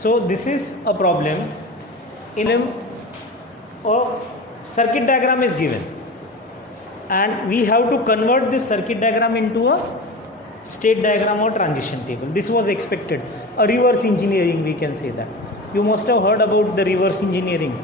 So this is a problem. In a circuit diagram is given, and we have to convert this circuit diagram into a state diagram or transition table. This was expected. A reverse engineering, we can say that. You must have heard about the reverse engineering.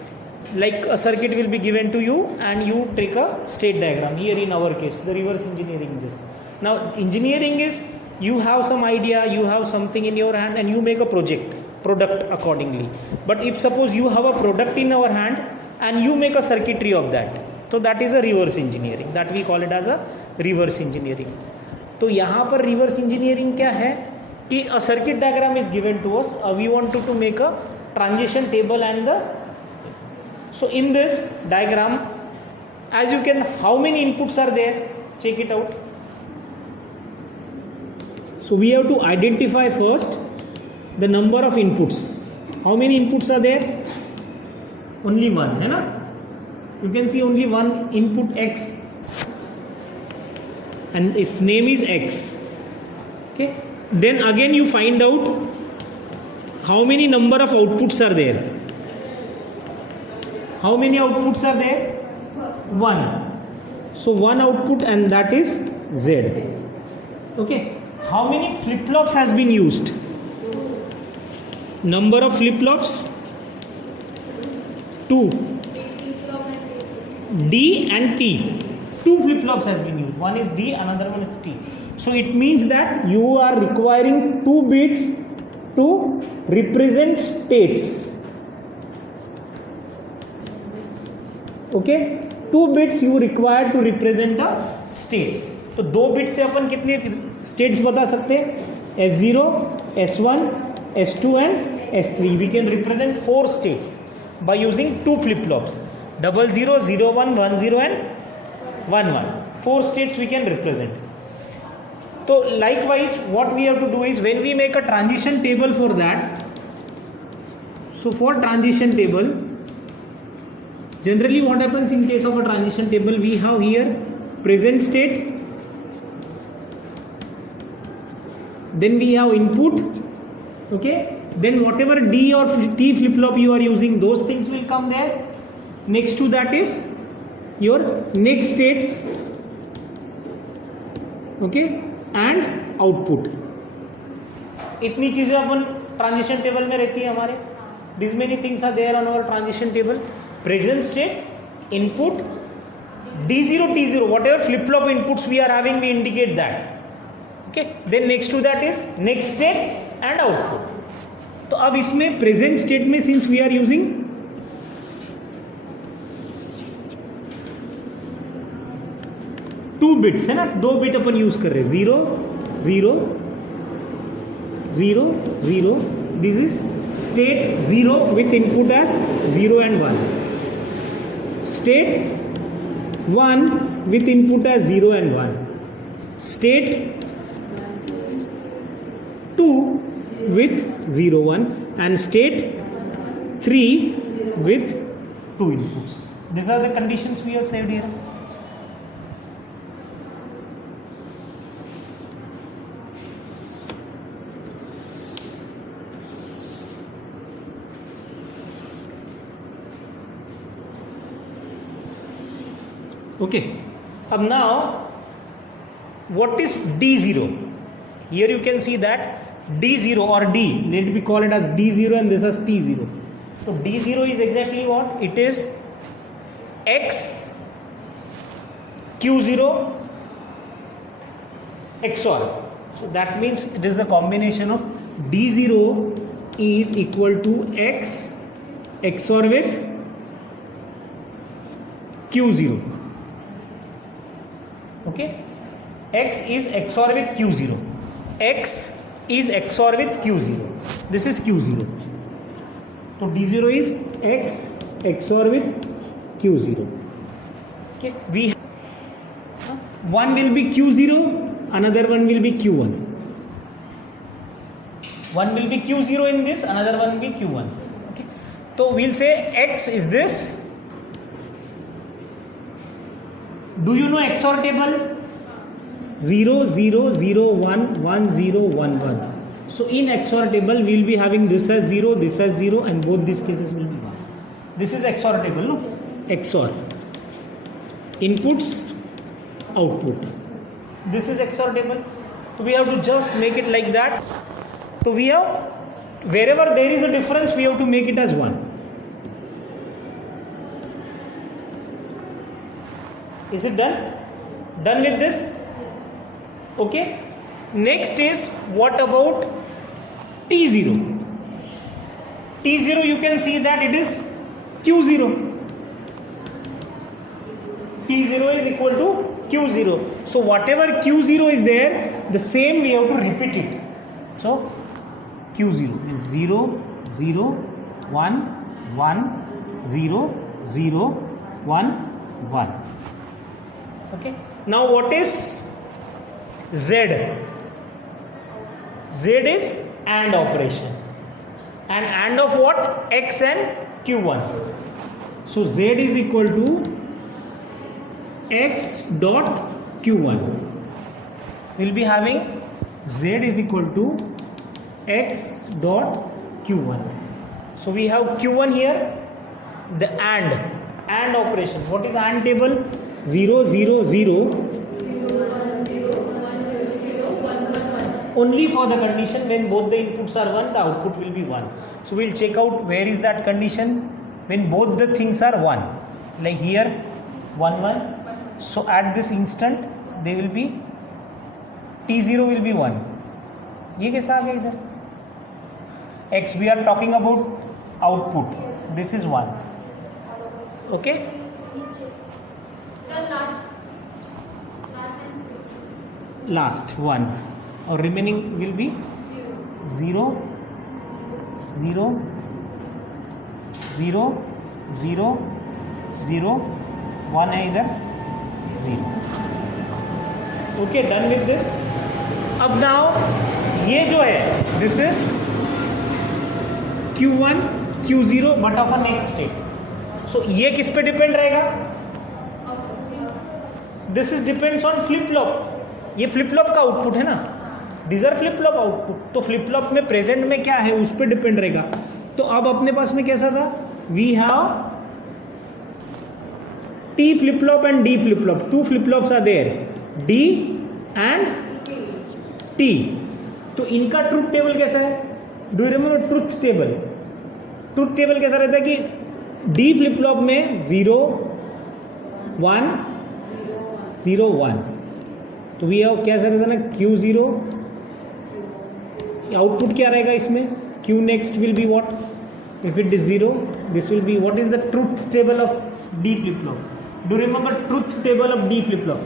Like a circuit will be given to you and you take a state diagram. Here in our case, the reverse engineering this. Now engineering is you have some idea, you have something in your hand and you make a product accordingly. But if suppose you have a product in our hand and you make a circuitry of that, so that is a reverse engineering. That we call it as a reverse engineering. तो यहाँ पर reverse engineering क्या है कि a circuit diagram is given to us. We wanted to make a transition table and the so in this diagram, as you can, how many inputs are there? Check it out. So we have to identify first the number of inputs. How many inputs are there? Only one, है ना? You can see only one input X, and its name is X. Okay. Then again you find out how many number of outputs are there. How many outputs are there? One. So one output, and that is Z. Okay. How many flip-flops has been used? Number of flip-flops? 2. D and T. 2 flip-flops has been used. One is D, another one is T. So it means that you are requiring 2 bits to represent states. Okay, 2 bits you require to represent the states. तो 2 bits से अपन कितने states बता सकते हैं? S0, S1, S2 and S3. We can represent 4 states by using 2 flip-flops. 00, 01, 10 and 11. 4 states we can represent. So likewise, what we have to do is when we make a transition table for that. So for transition table, generally what happens in case of a transition table, we have here present state, then we have input, okay, then whatever D or T flip-flop you are using, those things will come there. Next to that is your next state, okay, and output. इतनी चीजें अपन transition table में रहती है हमारे. These many things are there on our transition table. Present state, input, D0, T0, whatever flip-flop inputs we are having, we indicate that. Okay. Then next to that is next state and output. तो अब इसमें present state में since we are using 2 bits है ना, 2 bit अपन use कर रहे हैं. 0, 0, 0, 0. This is state 0 with input as 0 and 1. State 1 with input as 0 and 1. State 2 with 0, 1 and state 3 with 2 inputs. These are the conditions we have saved here. Okay. Now, what is D0? Here you can see that D0 or D, let me call it as D0 and this is T0. So D0 is exactly what? It is X Q0 XOR. So that means it is a combination of D0 is equal to X XOR with Q0. Okay, X is XOR with Q0. X is XOR with Q0. This is Q0. So D0 is X XOR with Q0. Okay, one will be Q0, another one will be Q1. One will be Q0 in this, another one will be Q1. Okay, so we'll say X is this. Do you know XOR table? 0, 0, 0, 1, 1, 0, 1, 1. So in XOR table we will be having this as 0, and both these cases will be 1. This is XOR table, no? XOR. Inputs, output. This is XOR table. So we have to just make it like that. So we have, wherever there is a difference, we have to make it as 1. Is it done? Done with this? Okay. Next is, what about T0? T0, you can see that it is Q0. T0 is equal to Q0. So whatever Q0 is there, the same we have to repeat it. So Q0 means 0, 0, 1, 1, 0, 0, 1, 1. Okay. Now what is Z? Z is AND operation. And AND of what? X and Q1. So Z is equal to X dot Q1. We will be having Z is equal to X dot Q1. So we have Q1 here, the AND operation. What is AND table? 0, 0, 0. Only for the condition when both the inputs are 1, the output will be 1. So we will check out where is that condition when both the things are 1. Like here, 1, 1. So at this instant, they will be, T0 will be 1. ये कैसा आ गया इधर? X, we are talking about output. This is 1. Okay? Last 1. Or remaining will be 0, 0, 0, 0, 0, 1 है इधर 0. Okay, done with this. अब now ये जो है, this is Q1, Q0 but of a next state. So ये किस पे डिपेंड रहेगा? This is depends on flip flop. ये फ्लिप फ्लॉप का आउटपुट है ना, these are flip flop output. तो फ्लिप फ्लॉप में प्रेजेंट में क्या है उस पर डिपेंड रहेगा. तो अब अपने पास में कैसा था? We have T flip flop and D flip flop. Two flip flops are there, D and T. तो इनका ट्रूथ टेबल कैसा है? Do you remember truth table? Truth table कैसा रहता है कि D फ्लिप फ्लॉप में 0, 1, 0, 1. तो वी हैव कैसा रहता है ना, Q0. आउटपुट क्या रहेगा इसमें? Q next will be what? If it is 0, this will be what is the truth table of D flip flop? Do you remember truth table of D flip flop?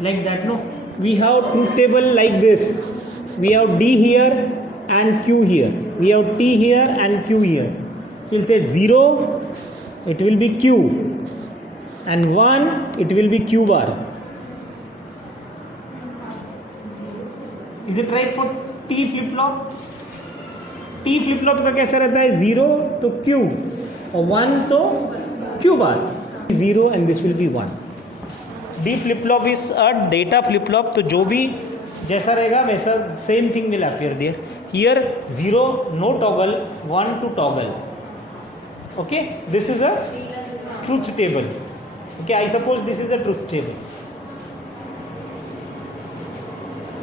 Like that, no? We have truth table like this. We have D here and Q here. We have T here and Q here. So we'll say 0. It will be Q, and 1 it will be Q bar. Is it right for T flip flop? T flip flop का कैसा रहता है? 0 तो Q और 1 तो Q bar. 0 and this will be 1. D flip flop is a data flip flop. तो जो भी जैसा रहेगा वैसा same thing will appear there. Here 0 no toggle, 1 to toggle. Okay, this is a truth table. Okay, I suppose this is a truth table.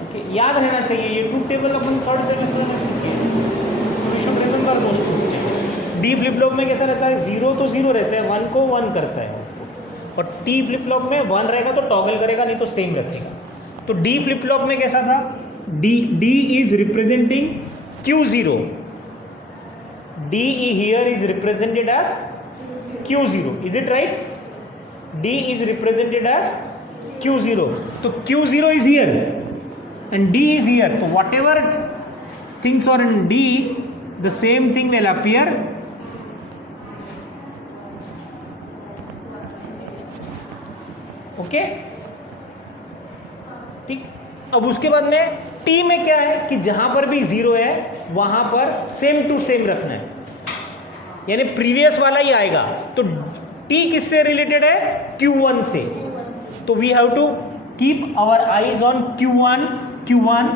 Okay, याद रहना चाहिए ये ट्रूथ टेबल अपन थर्ड सेमेस्टर में सीखे. You should remember those truth table. D flip flop में कैसा रहता है? 0 तो 0 रहता है, 1 को 1 करता है. और T फ्लिप फ्लॉप में 1 रहेगा तो टॉगल करेगा, नहीं तो सेम रखेगा. तो D फ्लिप फ्लॉप में कैसा था? D is representing Q0. D here is represented as Q0. Is it right? D is represented as Q0. So Q0 is here and D is here. So whatever things are in D, the same thing will appear okay. ठीक. अब उसके बाद में T में क्या है कि जहां पर भी 0 है वहां पर सेम टू सेम रखना है, यानी प्रीवियस वाला ही आएगा। तो टी किससे रिलेटेड है? Q1 से। तो we have to keep our eyes on Q1।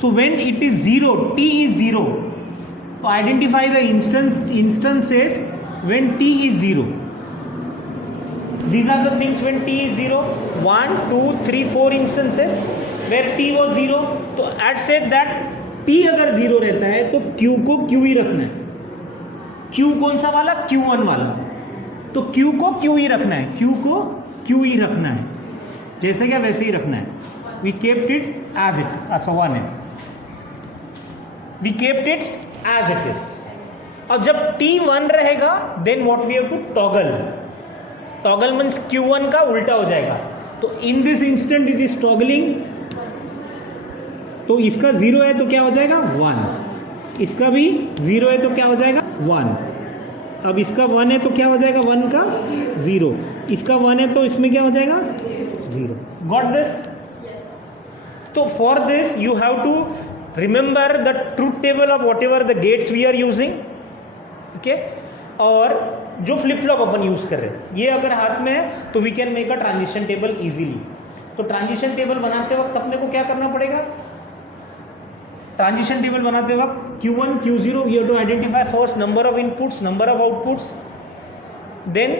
So when it is 0, t is 0, तो identify the instances when t is 0. These are the things when t is 0. 1, 2, 3, 4 instances where t was 0. तो at said that t अगर 0 रहता है तो q को q ही रखना है। q कौन सा वाला? Q1 वाला। तो q को q ही रखना है, q को q ही रखना है, जैसे क्या वैसे ही रखना है। We kept it as it, ऐसा 1 है, we kept it as it is। अब जब t1 रहेगा then what we have to toggle means Q1 का उल्टा हो जाएगा। तो in this instant it is toggling, तो इसका 0 है तो क्या हो जाएगा? 1। इसका भी 0 है तो क्या हो जाएगा? 1। अब इसका 1 है तो क्या हो जाएगा? 1 का 0। इसका 1 है तो इसमें क्या हो जाएगा? 0। Got this? तो for this you have to remember the truth table of whatever the gates we are using. Okay, और जो फ्लिप फ्लॉप अपन यूज कर रहे हैं ये अगर हाथ में है तो we can make a transition table easily. तो ट्रांजिशन टेबल बनाते वक्त अपने को क्या करना पड़ेगा? ट्रांजिशन टेबल बनाते वक्त Q1, Q0 you have to identify first number of inputs, number of outputs, then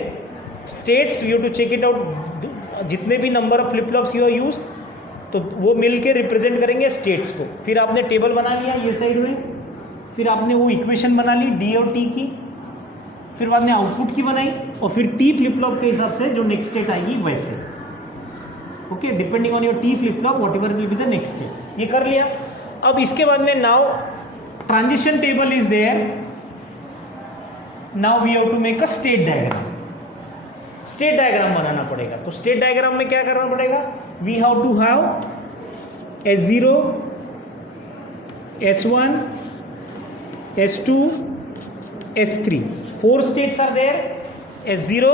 states you have to check it out. जितने भी number of flip flops you are use तो वो मिलके रिप्रेजेंट करेंगे states को। फिर आपने टेबल बना लिया ये साइड में, फिर आपने वो इक्वेशन बना ली डी और टी की, फिर बाद में आउटपुट की बनाई, और फिर टी फ्लिप फ्लॉप के हिसाब से जो नेक्स्ट स्टेट आएगी वैसे। Okay, depending on your T flip flop whatever will be the next state. ये कर लिया। अब इसके बाद में now transition table is there, now we have to make a state diagram. State diagram बनाना पड़ेगा। तो स्टेट डायग्राम में क्या करना पड़ेगा? We have to have S0, S1, S2, S3. 4 states are there: S0,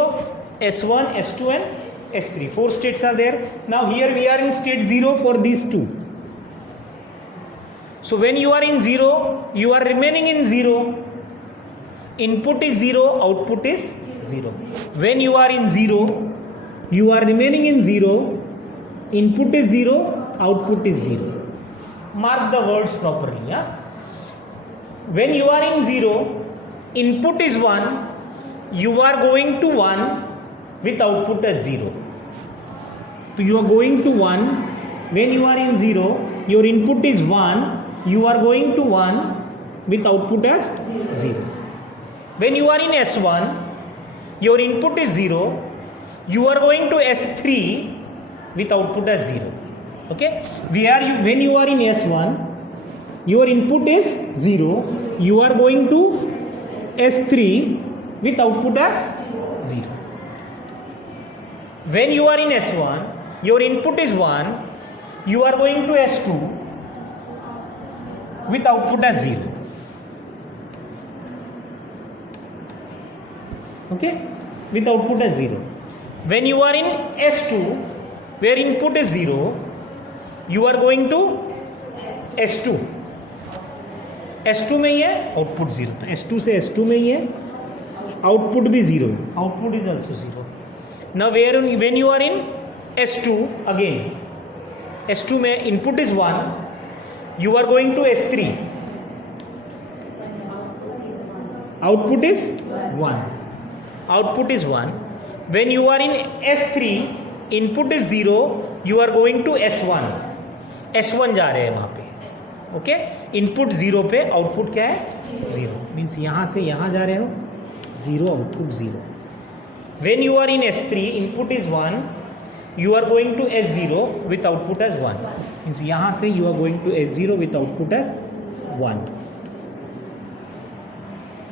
S1, S2 and S3. 4 states are there. Now here we are in state 0 for these two. So when you are in 0, you are remaining in 0. Input is 0, output is 0. When you are in 0, you are remaining in 0. Input is 0, output is 0. Mark the words properly. Yeah? When you are in 0, input is 1, you are going to 1 with output as 0. So you are going to 1, when you are in 0, your input is 1, you are going to 1 with output as 0. When you are in S1, your input is 0, you are going to S3 with output as 0. Okay, when you are in S1, your input is 0, you are going to S3 with output as 0. When you are in S1, your input is 1, you are going to S2 with output as 0. Okay, with output as 0. When you are in S2, where input is 0, you are going to S2. S2 में ही है, output 0। तो S2 से S2 में ही है, output भी 0, output is also 0। Now when you are in S2 again, S2 में input is 1, you are going to S3, output is 1, output is 1. When you are in S3, input is 0, you are going to S1, S1 जा रहे हैं वहाँ पे। Okay, input 0 पे, output क्या है 0, means यहाँ से यहाँ जा रहे हो 0, output 0। When you are in S3, input is 1, you are going to S0 with output as 1, means यहाँ से you are going to S0 with output as 1.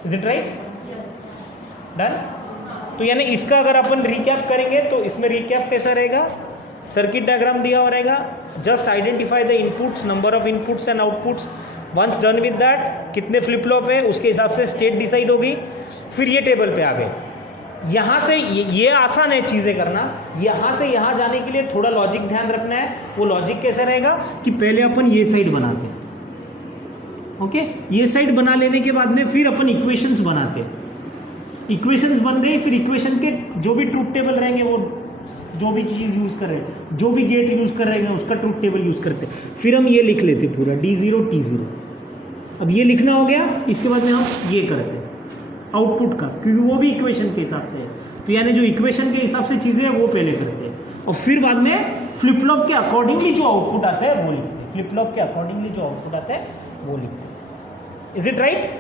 Is it right? Yes. Done? तो यानी इसका अगर अपन रिकैप करेंगे तो इसमें recap कैसा रहेगा? सर्किट डायग्राम दिया हुआ रहेगा, just identify the inputs, number of inputs and outputs. Once done with that, कितने फ्लिप फ्लॉप है उसके हिसाब से स्टेट डिसाइड होगी। फिर ये टेबल पे आ गए, यहाँ से ये आसान है चीज़ें करना, यहाँ से यहाँ जाने के लिए थोड़ा लॉजिक ध्यान रखना है। वो लॉजिक कैसे रहेगा कि पहले अपन ये साइड बनाते हैं, ओके, ये साइड बना लेने के बाद में फिर अपन इक्वेशंस बनाते हैं। इक्वेशंस बन गई, फिर इक्वेशन के जो भी ट्रूथ टेबल रहेंगे, वो जो भी चीज़ यूज़ कर रहे हैं, जो भी गेट यूज़ कर रहे हैं उसका ट्रूथ टेबल यूज़ करते हैं। फिर हम ये लिख लेते पूरा D0 T0। अब ये लिखना हो गया, इसके बाद में हम ये करते हैं आउटपुट का, क्योंकि वो भी इक्वेशन के हिसाब से है, तो यानी जो इक्वेशन के हिसाब से चीज़ें हैं वो पहले करते हैं और फिर बाद में फ्लिप फ्लॉप के अकॉर्डिंगली जो आउटपुट आता है वो लिखते हैं। फ्लिप फ्लॉप के अकॉर्डिंगली जो आउटपुट आता है वो लिखते हैं। Is it right?